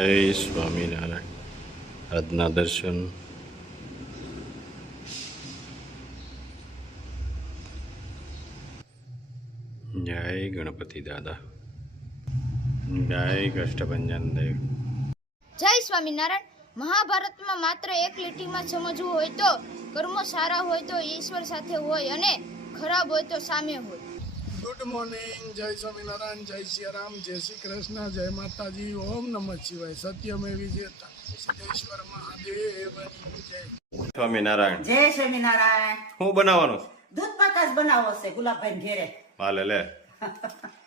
જય સ્વામિનારાયણ. આજના દર્શન. જય ગણપતિ દાદા. જય કષ્ટભંજન દેવ. જય સ્વામિનારાયણ. મહાભારતમાં માત્ર એક લીટીમાં સમજવું હોય તો કર્મો સારા હોય તો ઈશ્વર સાથે હોય અને ખરાબ હોય તો સામે હોય. Good morning. જય સ્વામિનારાયણ, જય સિયારામ, જય શ્રી કૃષ્ણ, જય માતાજી, ઓમ નમઃ શિવાય, સત્યમેવ જયતે, સિદ્ધેશ્વર મહાદેવની જય. સ્વામિનારાયણ. જય સ્વામિનારાયણ. શું બનાવવાનું? દૂધ પાક જ બનાવો છે ગુલાબભાઈ ઘેરે. હાલે લે.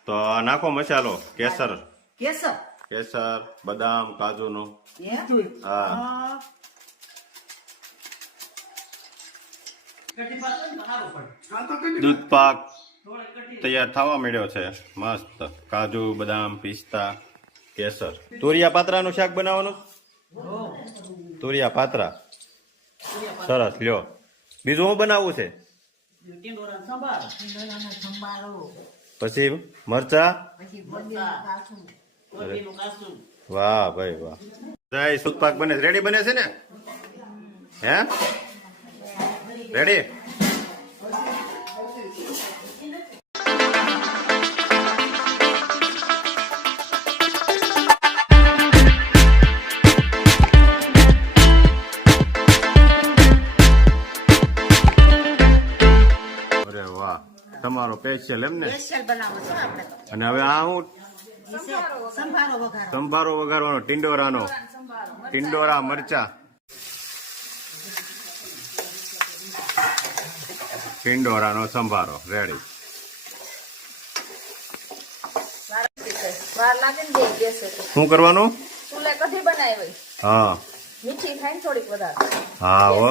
તો નાખો મસાલો. કેસર, કેસર, કેસર, બદામ, કાજુનો. હા, દૂધ પાક તૈયાર થવા મળ્યો છે. મસ્ત કાજુ, બદામ, પિસ્તા, કેસર. તુરિયા પાત્રાનું શાક બનાવવાનું. તુરિયા પાત્રા સરસ. લ્યો, બીજું શું બનાવવું છે? પછી મરચા. વાહ ભાઈ વાહ. જય સુધ પાક બને. રેડી બને છે ને? હે, રેડી? અરે વાહ, તમારો સ્પેશિયલ એમ ને? સ્પેશિયલ બનાવો છે આપણે. અને હવે આ હું સંભારો વઘારો. સંભારો વઘારવાનો. ટિંડોરાનો. ટિંડોરા મરચા. ટિંડોરાનો સંભારો રેડી. વાર લાગે ને બે ગેસ એટલે શું કરવાનું? ચૂલે કઢી બનાવી હા મીઠી ખાઈને થોડીક વધારે. હા હો.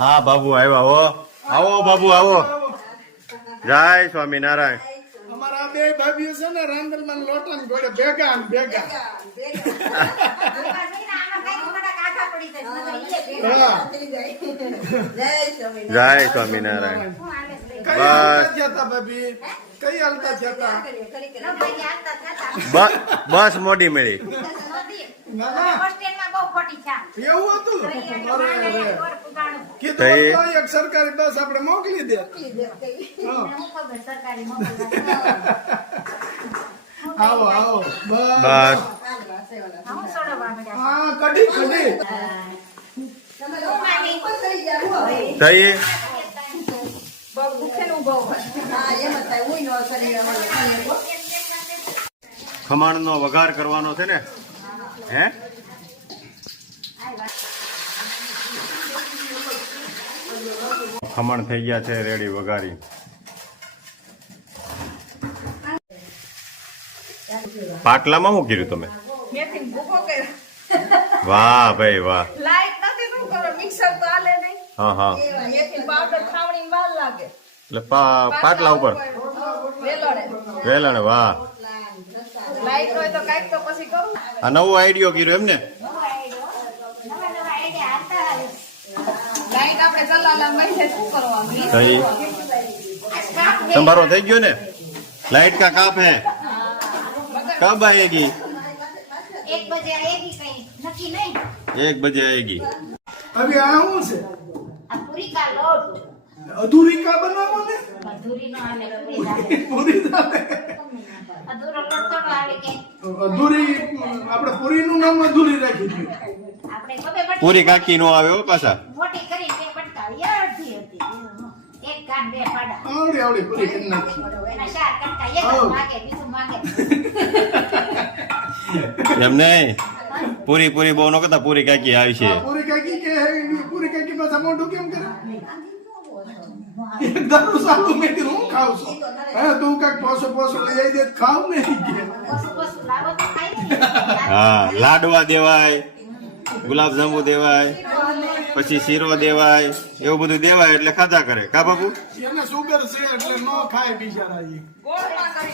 હા બાબુ આવ્યા હો. આવો બાબુ આવો. જય સ્વામિનારાયણ. અમારા બે ભાભીઓ છે ને, રાંદલમાં લોટા ને ઘોડે ભેગા ને ભેગા. જય સ્વામિનારાયણ. કઈ હાલતા જતા ભાભી? કઈ હાલતા જતા? બસ મોડી મળી. ના ના, એવું હતું? કીધું કઈ? તો એક સરકારી બસ આપણે મોકલી દે. આવો આવો. બસ હા, કઢી કઢી. થઈ. ખમણનો વઘાર કરવાનો છે ને? હે, ખમણ થઈ ગયા છે રેડી વઘારી. પાટલામાં શું કર્યું તમે? મેથી ભૂકો કર્યો. વાહ ભાઈ વાહ. લાઈટ નથી શું કરો, મિક્સર તો આલે નહીં. હા હા. મેથી પાવડર ખાવણી વાર લાગે. એટલે પાટલા ઉપર વેલણે વેલણ. વાહ, લાઈટ હોય તો કાંઈક તો પછી કરું. આ નવો આઈડિયો કર્યો એમ ને? લાઈટ આપણે ચલાવવા માટે શું કરવાનું? થઈ. સંભારો થઈ ગયો ને? लाइट का काप है, कब आएगी? 1 बजे आएगी, कहीं नक्की नहीं. 1 बजे आएगी. હવે આ શું છે? આ પૂરી કા લોટ. અધૂરી કા બનાવો ને? અધૂરી નો આને પૂરી લાગે. પૂરી દાદે. અધૂરો લોટ તો આવે કે અધૂરી આપણે પૂરીનું નામ અધૂરી રાખી દીધું. આપણે કબે બટ पूरी काकी नो आवे हो पाछा. મોટી કરી બે પટકાવી અડધી હતી. એક કાન બે પાડા. આવડી આવડી પૂરી કરી નાખી. એના ચાર કટકા એક જ માગે, બીજું માગે. એમ નહીં, પૂરી પૂરી બહુ નો કરતા પૂરી કાકી આવી છે. પૂરી કાકી કે પૂરી કાકી પાછા મોઢું કેમ કરે? એકદમ સારું. મેં કીધું હું ખાવ છું. હે તું કાંઈક પોસો પોસો લઈ આવી દે તો ખાવ ને. પશુ પશુ લાવો તો ખાઈ ને. હા, લાડવા દેવાય, ગુલાબજાંબુ દેવાય, પછી શીરો દેવાય, એવું બધું દેવાય એટલે ખાધા કરે. કા બાપુ? એને સુગર છે એટલે નો ખાય બિચારા. ઈ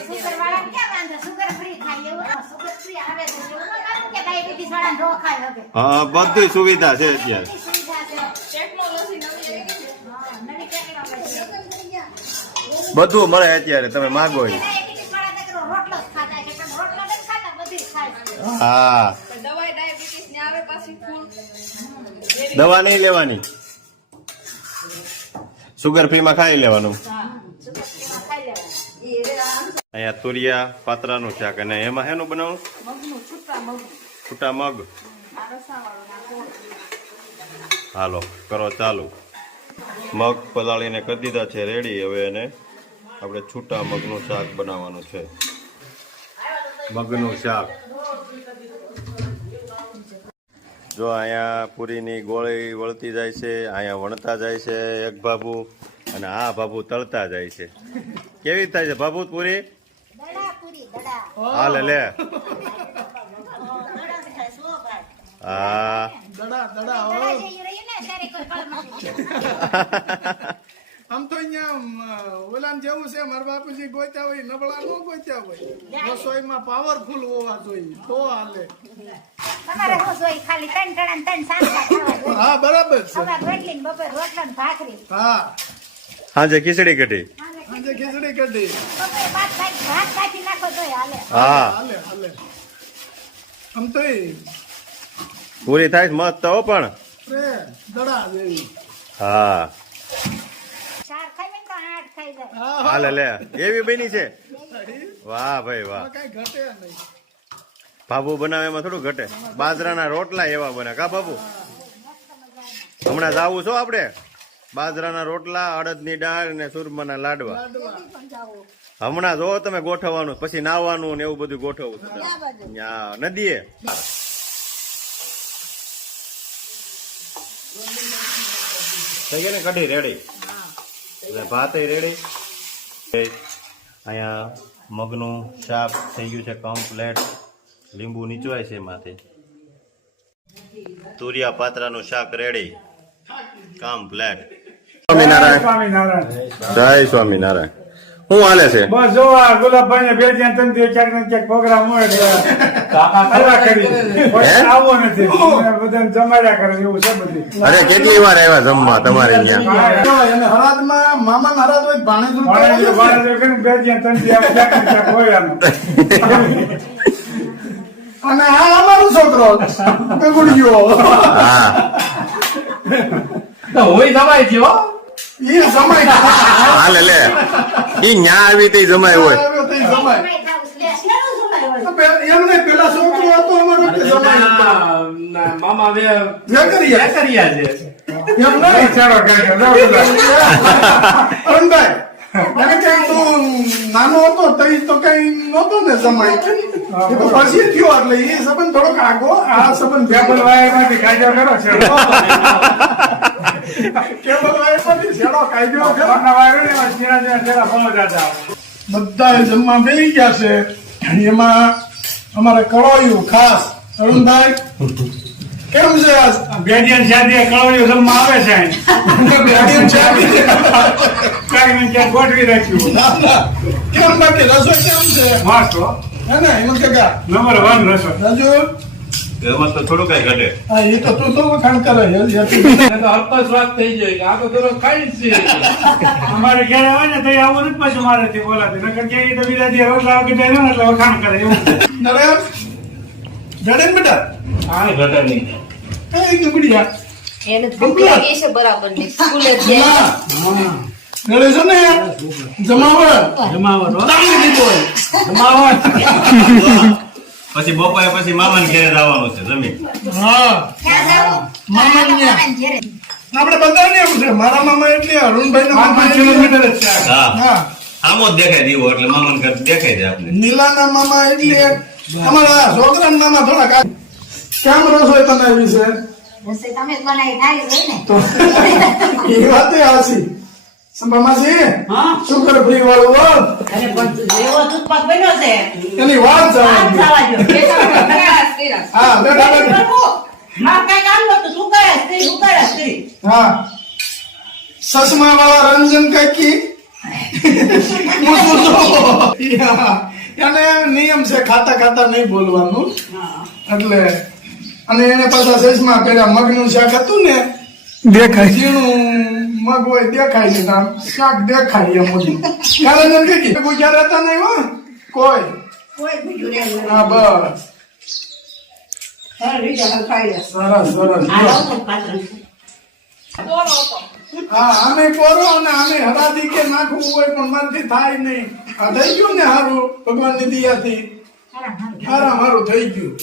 સુગર વાળા ક્યાં વાંધો? સુગર ફ્રી ખાય એવું ના. સુગર ફ્રી આવે તો એવું ના કામ કે ડાયાબિટીસ વાળા નો ખાય હવે. હા, બધી સુવિધા છે અત્યારે. બધી સુવિધા છે. ટેકનોલોજી નવી આવી ગઈ છે. હા, નવી ટેકનોલોજી. બધું મળે અત્યારે, તમે માગો એ. ડાયાબિટીસ વાળા તો રોટલો જ ખાતા છે, પણ રોટલો નથી ખાતા, બધી જ ખાતા. હા દવા નહીં લેવાની, સુગર ફ્રી માં ખાઈ લેવાનું. અહીંયા તુરિયા પાત્રાનું શાક, અને એમાં શેનું બનાવવાનું? છૂટા મગ. હાલો કરો ચાલુ. મગ પલાળીને કરી દીધા છે રેડી. હવે એને આપણે છૂટા મગનું શાક બનાવવાનું છે. મગનું શાક જો અહીંયા પૂરીની ગોળી વળતી જાય છે, અહીંયા વણતા જાય છે એક ભાભુ, અને આ ભાભુ તળતા જાય છે. કેવી થાય છે ભાભુ પૂરી? હાલે લે. હા આમ તો અહીંયા ઓલાન જેવું છે, મારા બાપુજી ગોત્યા હોય, નબળા ન ગોત્યા હોય. રસોઈમાં પાવરફુલ હોવા જોઈએ તો હાલે. તમારે શું જોઈએ? ખાલી 3 ટણા ને 3 સાંજના ખાવા જોઈએ. હા બરાબર છે. સવાર રોટલી ને બપોર રોટલો ને ભાખરી. હા હાજે ખીચડી કઢી. આજે ખીચડી કઢી. બપોરે ભાત કાઢી નાખો તોય હાલે. હા હાલે હાલે. આમ તો પૂરી થાય છે મસ્ત હો પણ. દડા જેવી. હા ચાર ખાઈ ને તો 8 ખાઈ જાય. હાલે લે. એવી બની છે. વાહ ભાઈ વાહ. કઈ ઘટે નહીં. બાબુ બનાવે એમાં થોડું ઘટે. બાજરાના રોટલા એવા બને કા બાબુ? હમણાં જાવું છો આપણે? બાજરાના રોટલા, અડદની દાળ ને સુરમાના લાડવા. હમણાં જો તમે ગોઠવવાનું, પછી નાવાનું ને એવું બધું ગોઠવવું. નદીએ થઈ ગયા ને કઢી રેડી. ભાત રેડી. અહીંયા મગનું શાક થઈ ગયું છે કમ્પ્લેટ. લીંબુ નીચવાય છે એમાંથી. તુરિયા પાત્રાનું શાક રેડી કમ્પ્લેટ. સ્વામિનારાયણ. જય સ્વામિનારાયણ. શું હાલે છે? બસ જો આ ગુલાબભાઈ ને બે જ્યાં ત્રણ દિવસ ક્યાંક ને ક્યાંક પ્રોગ્રામ હોય આવો નથી બધા જમાડ્યા કરે એવું છે બધી. અરે કેટલી વાર આવ્યા જમવા તમારે અહીંયા? અને હરાદમાં મામા હરાદ હોય, ભાણેજ બે જ્યાં ત્રણ દિવસ ક્યાંક ને ક્યાંક હોય આનું. અને આ અમારો છોકરો ગુડિયો. હા હોય જમાય છે હો. એ સમય હાલે લે. ઈ ન્યા આવી તે જમાય હોય. આવ્યો તે સમય. સમય થાવું છે. શેનું સમય હોય? એમ નહીં, પેલા છોકરો હતો અમારો તે સમય હતો. મામા વેકરિયા. છે એમ નહીં. ચાલો અરુણભાઈ, એને કઈ તું નાનો હતો તઈ તો કઈ નહોતો ને સમય. એ તો પછી થયો એટલે એ સંબંધ થોડોક આગો આ સંબંધ કેબલ વાયર માંથી કાયદો કરો છે કેબલ વાયર માંથી છેડો કાઢ્યો ખરો. વાયર ને સીના પહોંચાતા બધા જમવા બેસી ગયા છે. એમાં અમારે કળોયું ખાસ. અરુણભાઈ કેમ છે આજ? બેડિયન શાદી કળોયું જમવા આવે છે ગાડીઓ છે? ક્યાંક ને ક્યાંક ગોઠવી રાખ્યું. ના, ના. કેમ બાકી રસોઈ કેમ છે? મસ્ત હો. હે ને હેમંત કાકા? નંબર 1 રસો. રાજુ એમાં તો થોડું કઈ ઘટે. હા એ તો તું તો વખાણ કરે તો હલકો સ્વાદ થઈ જાય આ તો દરરોજ ખાઈ જ છે અમારે ઘરે આવે ને તો આવું નથી પાછું મારેથી બોલાતી નકર કે તો બીજા જે રોટલા વગર જાય ને એટલે વખાણ કરે એવું નરેશ જડે ને બેટા હા ઘટે નહીં એ ગુડિયા એને ભૂખ લાગી છે બરાબર ની સ્કૂલે ના નડે છે ને જમાવટ જમાવટ હો. તાળી દીધો જમાવટ પછી બપોરે પછી મામાને ઘેરે જવાનું છે જમીન. હા ક્યાં જાવું? મામા ને મામાને ઘેરે. આપણે બધાને એવું છે. મારા મામા એટલે અરુણભાઈ ના મામા 5 કિલોમીટર જ છે હા હા આમો જ દેખાય દીવો એટલે મામાને ઘર દેખાય છે આપણે. નીલાના મામા એટલે અમારા છોકરાના મામા થોડાક કેમ રસોઈ બનાવી છે રસોઈ તમે જ બનાવી ખાઈ હોય ને. તો એ વાત હાસી. સંભામાસી શું કરે ફ્રી વાળું બોલ. અરે પણ એવો દૂધપાક બન્યો છે એની વાત જવાની. ખાવા જો હા બેઠા બેઠા માં કઈ કામ નતું શું કરે સ્ત્રી હા સસમા વાળા રંજન કાકી એને નિયમ છે ખાતા ખાતા નહીં બોલવાનું એટલે અને એને પાછા સસમા પેલા મગનું શાક હતું ને દેખાય ઝીણું મગ હોય દેખાય છે આમ શાક દેખાય એમ બધું કારણ એમ કે ગુજરાત હતા નહીં હો કોઈ કોઈ બીજું રહેવું હા બસ હા, રીતે હલકાઈ લે. સરસ સરસ આ લાવો તો પાત્ર. હા આમે કોરો અને આમે હરાદી કે નાખવું હોય પણ મારથી થાય નહીં. આ થઈ ગયું ને હારું ભગવાનની દયાથી. હારા, હારા. હારા મારું થઈ ગયું.